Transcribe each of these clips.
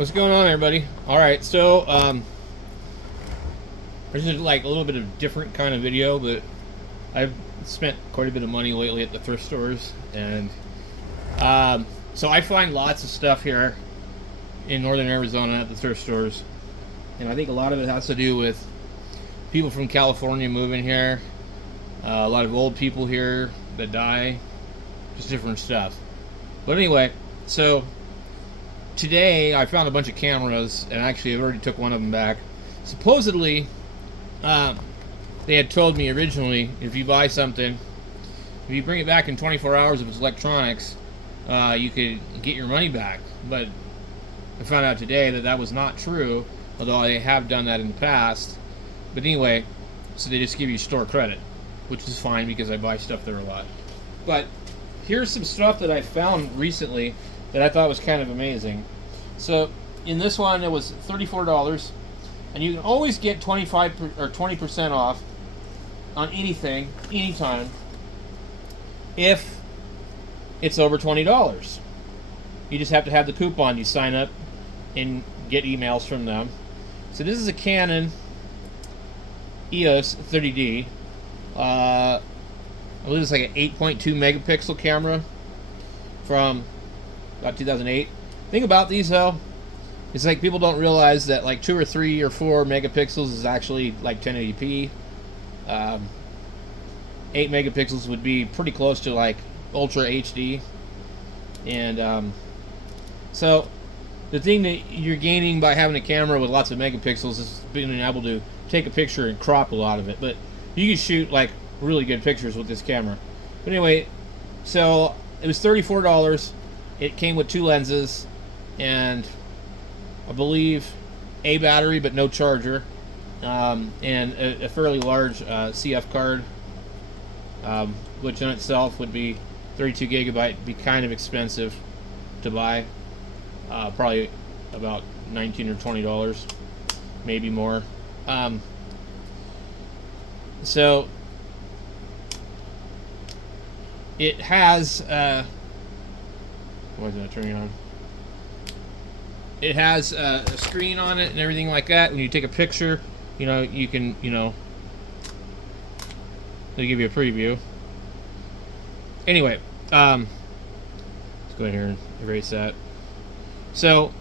What's going on, everybody? All right, so this is like a little bit of different kind of video, but I've spent quite a bit of money lately at the thrift stores, and so I find lots of stuff here in northern Arizona at the thrift stores, and I think a lot of it has to do with people from California moving here, a lot of old people here that die, just different stuff. But anyway, so today I found a bunch of cameras, and actually I already took one of them back. Supposedly, they had told me originally, if you buy something, if you bring it back in 24 hours if it's electronics, you could get your money back. But I found out today that that was not true, although I have done that in the past. But anyway, so they just give you store credit, which is fine because I buy stuff there a lot. But here's some stuff that I found recently that I thought was kind of amazing. So in this one, it was $34, and you can always get 25 or 20% off on anything, anytime, if it's over $20. You just have to have the coupon. You sign up and get emails from them. So this is a Canon EOS 30D. I believe it's like an 8.2 megapixel camera from about 2008. Thing about these though, it's like people don't realize that like 2 or 3 or 4 megapixels is actually like 1080p. 8 megapixels would be pretty close to like Ultra HD. And so the thing that you're gaining by having a camera with lots of megapixels is being able to take a picture and crop a lot of it. But you can shoot like really good pictures with this camera. But anyway, so it was $34. It came with 2 lenses and I believe a battery but no charger, and a fairly large CF card, which in itself would be 32 gigabyte, be kind of expensive to buy, probably about $19 or $20, maybe more. So it has why is that turning on? It has a screen on it and everything like that. When you take a picture, you know, you can, you know, they'll give you a preview. Anyway, let's go in here and erase that. So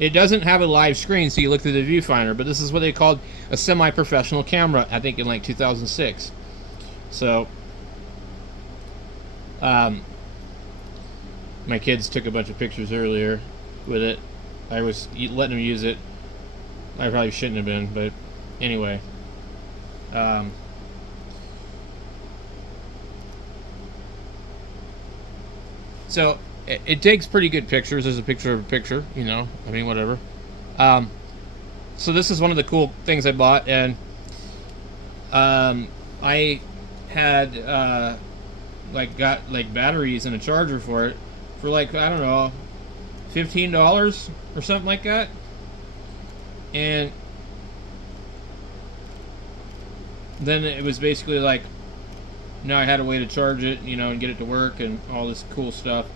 it doesn't have a live screen, so you look through the viewfinder, but this is what they called a semi-professional camera, I think in like 2006. So my kids took a bunch of pictures earlier with it. I was letting them use it. I probably shouldn't have been, but anyway. So it takes pretty good pictures. There's a picture of a picture, you know. I mean, whatever. So this is one of the cool things I bought, and I had got like batteries and a charger for it for like, I don't know, $15 or something like that. And then it was basically like, now I had a way to charge it, you know, and get it to work and all this cool stuff.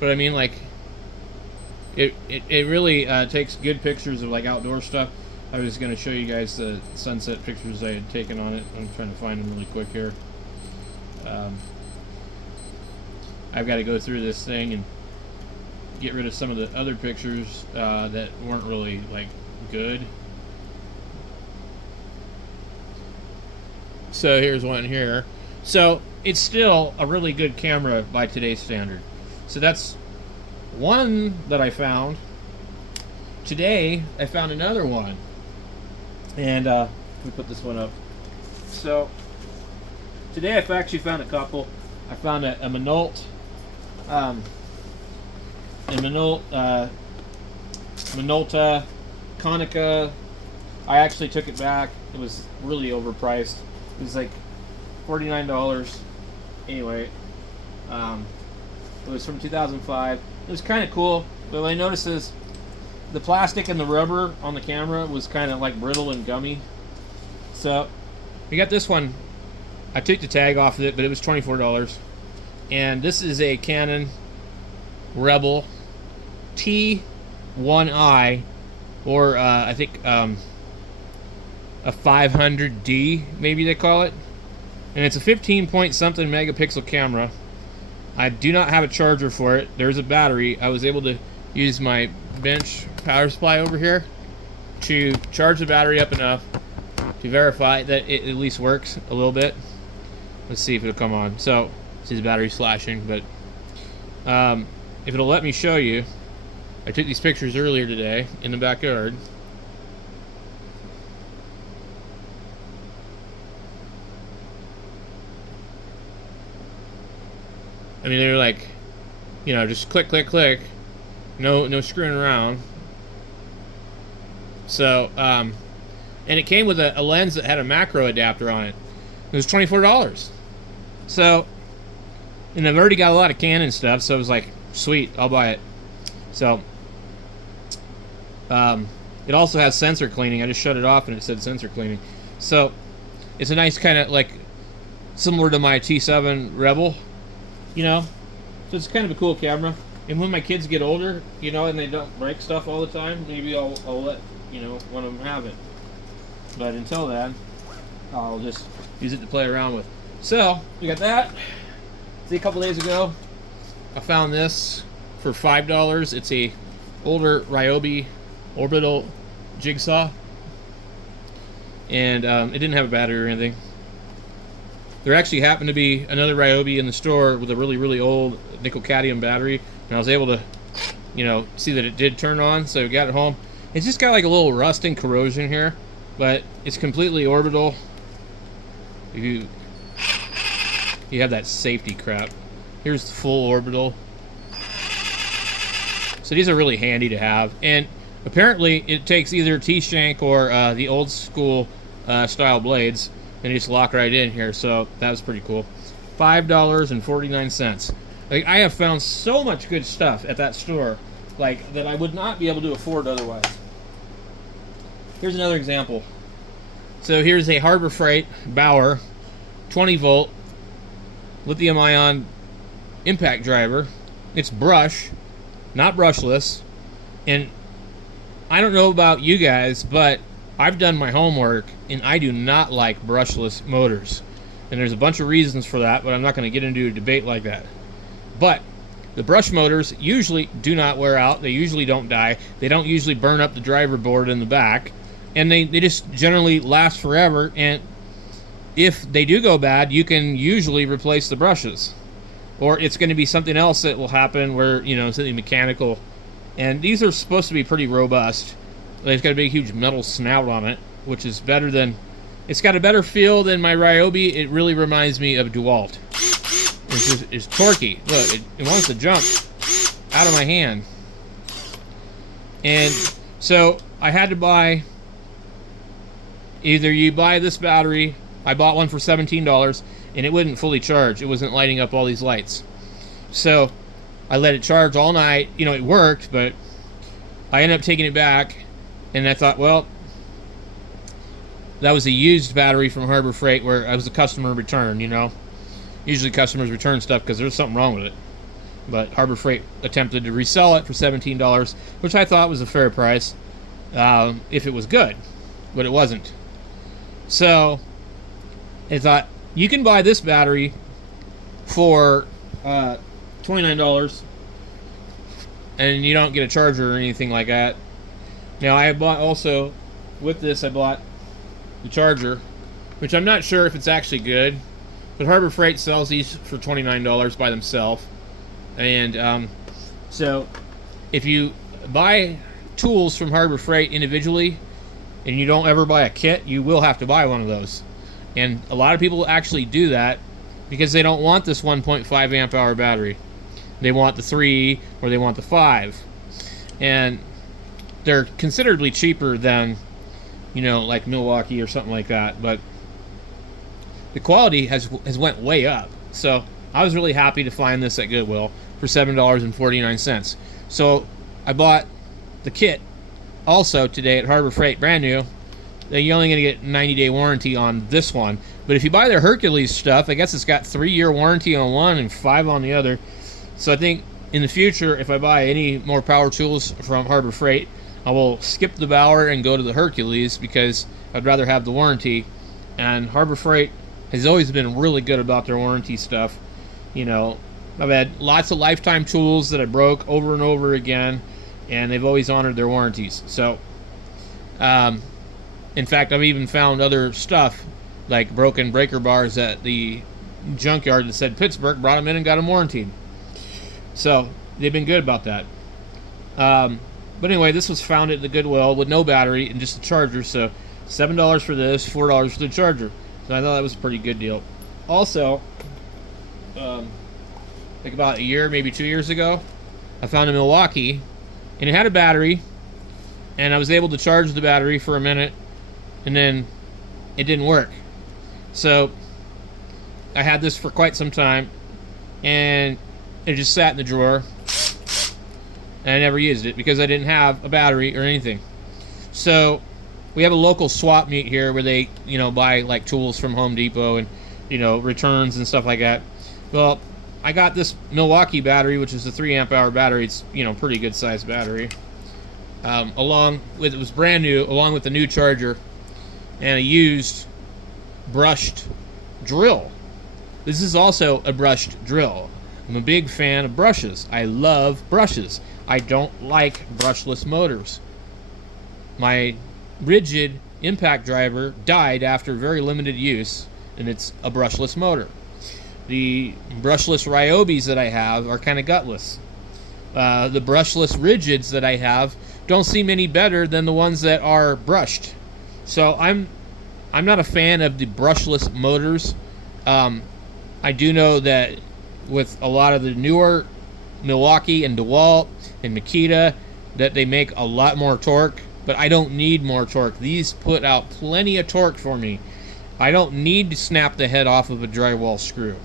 But I mean, like, it really takes good pictures of like outdoor stuff. I was going to show you guys the sunset pictures I had taken on it. I'm trying to find them really quick here. I've got to go through this thing and get rid of some of the other pictures that weren't really like good. So here's one here. So it's still a really good camera by today's standard. So that's one that I found. Today I found another one, and let me put this one up. So today I've actually found a couple. I found a Minolta Konica. I actually took it back. It was really overpriced. It was like $49. Anyway, it was from 2005. It was kind of cool, but what I noticed is the plastic and the rubber on the camera was kind of like brittle and gummy. So we got this one. I took the tag off of it, but it was $24. And this is a Canon Rebel T 1i, or I think a 500D, maybe they call it. And it's a 15 point something megapixel camera. I do not have a charger for it. There's a battery. I was able to use my bench power supply over here to charge the battery up enough to verify that it at least works a little bit. Let's see if it'll come on. So, see the battery's flashing, but if it'll let me show you, I took these pictures earlier today in the backyard. I mean, they're like, you know, just click, click, click. No screwing around. So, and it came with a lens that had a macro adapter on it. It was $24. So, and I've already got a lot of Canon stuff, so I was like, sweet, I'll buy it. So, it also has sensor cleaning. I just shut it off and it said sensor cleaning. So, it's a nice kind of like, similar to my T7 Rebel, you know? So it's kind of a cool camera. And when my kids get older, you know, and they don't break stuff all the time, maybe I'll let, you know, one of them have it. But until then, I'll just use it to play around with. So, we got that. See, a couple days ago, I found this for $5. It's a older Ryobi orbital jigsaw. And it didn't have a battery or anything. There actually happened to be another Ryobi in the store with a really, really old nickel-cadmium battery, and I was able to, you know, see that it did turn on, so I got it home. It's just got like a little rust and corrosion here, but it's completely orbital. You have that safety crap. Here's the full orbital. So these are really handy to have, and apparently it takes either T-shank or the old school style blades, and you just lock right in here, so that was pretty cool. $5.49. Like, I have found so much good stuff at that store, like, that I would not be able to afford otherwise. Here's another example. So here's a Harbor Freight Bauer 20 volt lithium ion impact driver. It's brush, not brushless, and I don't know about you guys, but I've done my homework, and I do not like brushless motors. And there's a bunch of reasons for that, but I'm not going to get into a debate like that. But the brush motors usually do not wear out. They usually don't die. They don't usually burn up the driver board in the back. And they just generally last forever. And if they do go bad, you can usually replace the brushes. Or it's going to be something else that will happen where, you know, something mechanical. And these are supposed to be pretty robust. It's got a big, huge metal snout on it, which is better than... It's got a better feel than my Ryobi. It really reminds me of DeWalt. It's torquey. Look, it wants to jump out of my hand. And so I had to buy... Either you buy this battery... I bought one for $17, and it wouldn't fully charge. It wasn't lighting up all these lights. So I let it charge all night. You know, it worked, but I ended up taking it back. And I thought, well, that was a used battery from Harbor Freight where I was a customer return, you know. Usually customers return stuff because there's something wrong with it. But Harbor Freight attempted to resell it for $17, which I thought was a fair price if it was good. But it wasn't. So I thought, you can buy this battery for $29 and you don't get a charger or anything like that. Now, I bought also, with this, I bought the charger, which I'm not sure if it's actually good, but Harbor Freight sells these for $29 by themselves. And so, if you buy tools from Harbor Freight individually, and you don't ever buy a kit, you will have to buy one of those. And a lot of people actually do that because they don't want this 1.5 amp hour battery. They want the 3 or they want the 5. And they're considerably cheaper than, you know, like Milwaukee or something like that, but the quality has went way up. So I was really happy to find this at Goodwill for $7.49. So I bought the kit also today at Harbor Freight, brand new. You're only going to get 90-day warranty on this one, but if you buy their Hercules stuff, I guess it's got 3-year warranty on one and 5 on the other. So I think in the future, if I buy any more power tools from Harbor Freight, I will skip the Bauer and go to the Hercules because I'd rather have the warranty. And Harbor Freight has always been really good about their warranty stuff. You know, I've had lots of lifetime tools that I broke over and over again, and they've always honored their warranties. So, in fact, I've even found other stuff like broken breaker bars at the junkyard that said Pittsburgh, brought them in and got them warranted. So they've been good about that. But anyway, this was found at the Goodwill with no battery and just a charger. So $7 for this, $4 for the charger. So I thought that was a pretty good deal. Also, like about a year, maybe 2 years ago, I found a Milwaukee, and it had a battery, and I was able to charge the battery for a minute, and then it didn't work. So I had this for quite some time, and it just sat in the drawer, and I never used it because I didn't have a battery or anything. So we have a local swap meet here where they, buy like tools from Home Depot and, returns and stuff like that. Well, I got this Milwaukee battery, which is a 3 amp hour battery. It's, pretty good sized battery. It was brand new, along with the new charger and a used brushed drill. This is also a brushed drill. I'm a big fan of brushes. I love brushes. I don't like brushless motors. My rigid impact driver died after very limited use, and it's a brushless motor. The brushless Ryobis that I have are kind of gutless. The brushless rigids that I have don't seem any better than the ones that are brushed. So I'm not a fan of the brushless motors. I do know that with a lot of the newer Milwaukee and DeWalt and Makita that they make a lot more torque, but I don't need more torque. These put out plenty of torque for me. I don't need to snap the head off of a drywall screw.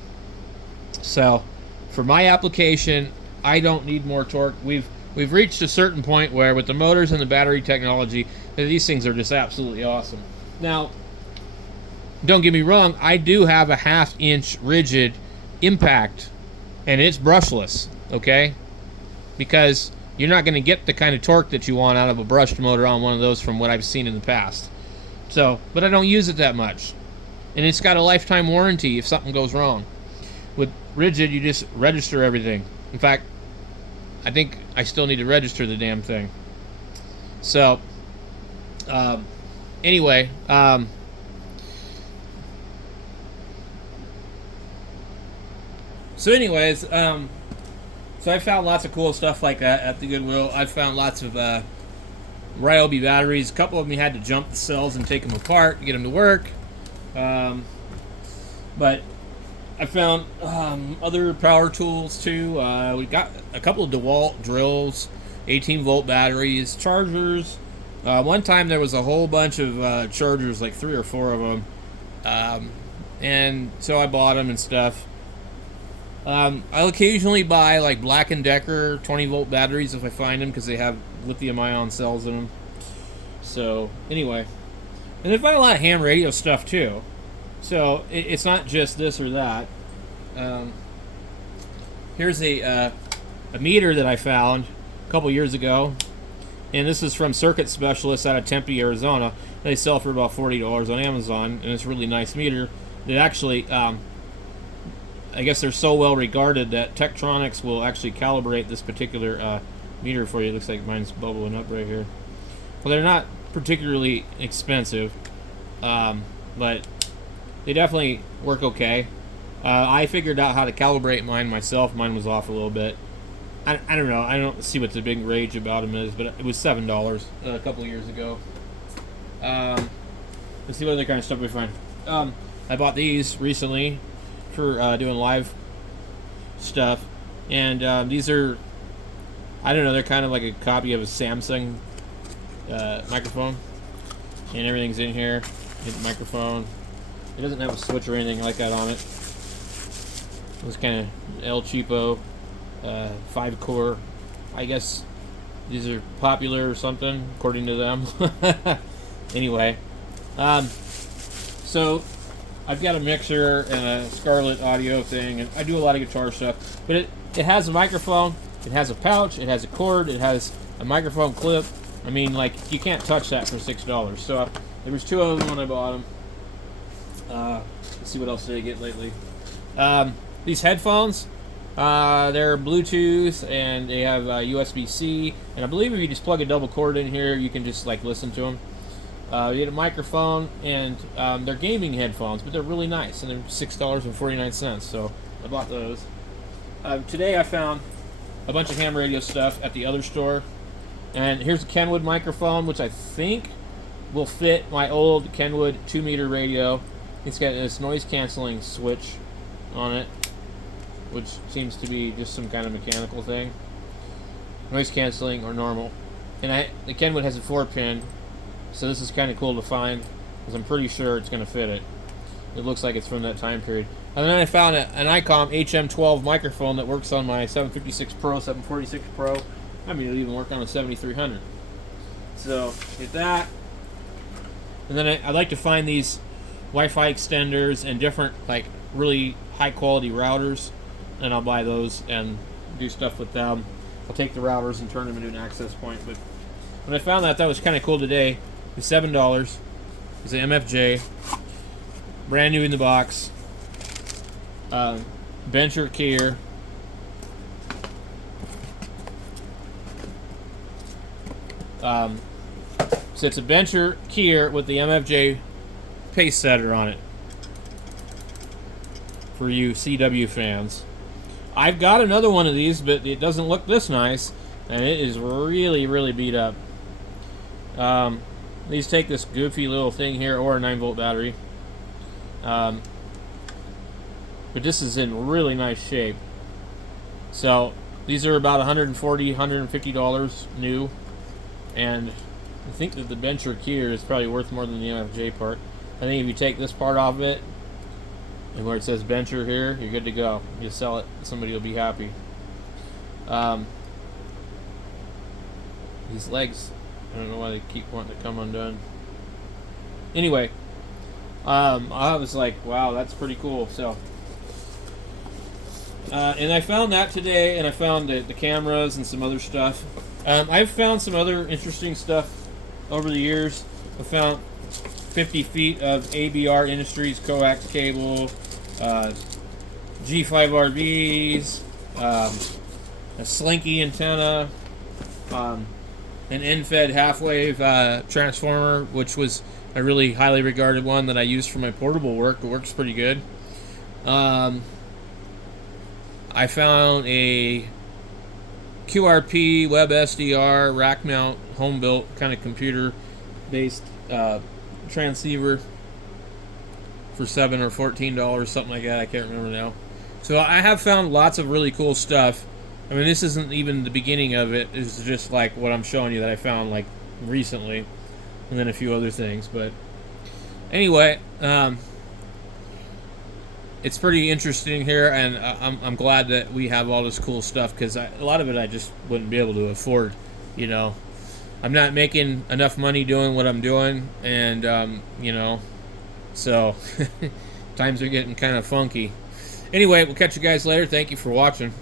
So for my application, I don't need more torque. We've reached a certain point where with the motors and the battery technology, these things are just absolutely awesome. Now, don't get me wrong, I do have a 1/2 inch rigid impact, and it's brushless, okay? Because you're not going to get the kind of torque that you want out of a brushed motor on one of those from what I've seen in the past. So, but I don't use it that much. And it's got a lifetime warranty if something goes wrong. With rigid, you just register everything. In fact, I think I still need to register the damn thing. So, anyway, so I found lots of cool stuff like that at the Goodwill. I found lots of Ryobi batteries. A couple of them you had to jump the cells and take them apart to get them to work. But I found other power tools too. We got a couple of DeWalt drills, 18-volt batteries, chargers. One time there was a whole bunch of chargers, like 3 or 4 of them. And so I bought them and stuff. I'll occasionally buy like Black & Decker 20-volt batteries if I find them because they have lithium-ion cells in them. So anyway, and I find a lot of ham radio stuff too. So it's not just this or that. Here's a meter that I found a couple years ago, and this is from Circuit Specialists out of Tempe, Arizona. They sell for about $40 on Amazon, and it's a really nice meter. It actually, I guess they're so well regarded that Tektronix will actually calibrate this particular meter for you. It looks like mine's bubbling up right here. Well, they're not particularly expensive, but they definitely work okay. I figured out how to calibrate mine myself. Mine was off a little bit. I don't know. I don't see what the big rage about them is, but it was $7 a couple of years ago. Let's see what other kind of stuff we find. I bought these recently for doing live stuff, and these are, I don't know, they're kind of like a copy of a Samsung microphone, and everything's in here. Hit the microphone. It doesn't have a switch or anything like that on it. It's kind of El Cheapo 5-core. I guess these are popular or something according to them. Anyway, so I've got a mixer and a Scarlett audio thing, and I do a lot of guitar stuff. But it has a microphone, It has a pouch, it has a cord, it has a microphone clip. I mean, like, you can't touch that for $6. So there was 2 of them when I bought them. Let's see what else did I get lately. These headphones, they're Bluetooth and they have USB-C. And I believe if you just plug a double cord in here, you can just like listen to them. You get a microphone, and they're gaming headphones, but they're really nice, and they're $6.49. So I bought those. Today I found a bunch of ham radio stuff at the other store, and here's a Kenwood microphone, which I think will fit my old Kenwood 2-meter radio. It's got this noise canceling switch on it, which seems to be just some kind of mechanical thing. Noise canceling or normal. And the Kenwood has a 4-pin, so this is kind of cool to find, because I'm pretty sure it's going to fit it. It looks like it's from that time period. And then I found an ICOM HM12 microphone that works on my 756 Pro, 746 Pro. I mean, it'll even work on a 7300. So, get that. And then I like to find these Wi-Fi extenders and different, like, really high-quality routers. And I'll buy those and do stuff with them. I'll take the routers and turn them into an access point. But when I found that was kind of cool today. It was $7. It's an MFJ. Brand new in the box. Bencher keyer. So it's a Bencher keyer with the MFJ pace setter on it. For you CW fans. I've got another one of these, but it doesn't look this nice. And it is really, really beat up. These take this goofy little thing here, or a 9-volt battery. But this is in really nice shape. So these are about $140, $150 new, and I think that the Bencher keyer is probably worth more than the MFJ part. I think if you take this part off of it, and where it says Bencher here, you're good to go. You sell it, somebody will be happy. These legs, I don't know why they keep wanting to come undone. Anyway, I was like, wow, that's pretty cool. So, and I found that today, and I found the cameras and some other stuff. I've found some other interesting stuff over the years. I found 50 feet of ABR Industries coax cable, G5RVs, a Slinky antenna, an end-fed half-wave transformer, which was a really highly regarded one that I used for my portable work. It works pretty good. I found a QRP web SDR rack mount home built kind of computer based transceiver for $7 or $14, something like that. I can't remember now. So I have found lots of really cool stuff. I mean, this isn't even the beginning of it. It's just like what I'm showing you that I found like recently, and then a few other things. But anyway, it's pretty interesting here, and I'm glad that we have all this cool stuff, because a lot of it I just wouldn't be able to afford. You know, I'm not making enough money doing what I'm doing, and you know, so times are getting kind of funky. Anyway, we'll catch you guys later. Thank you for watching.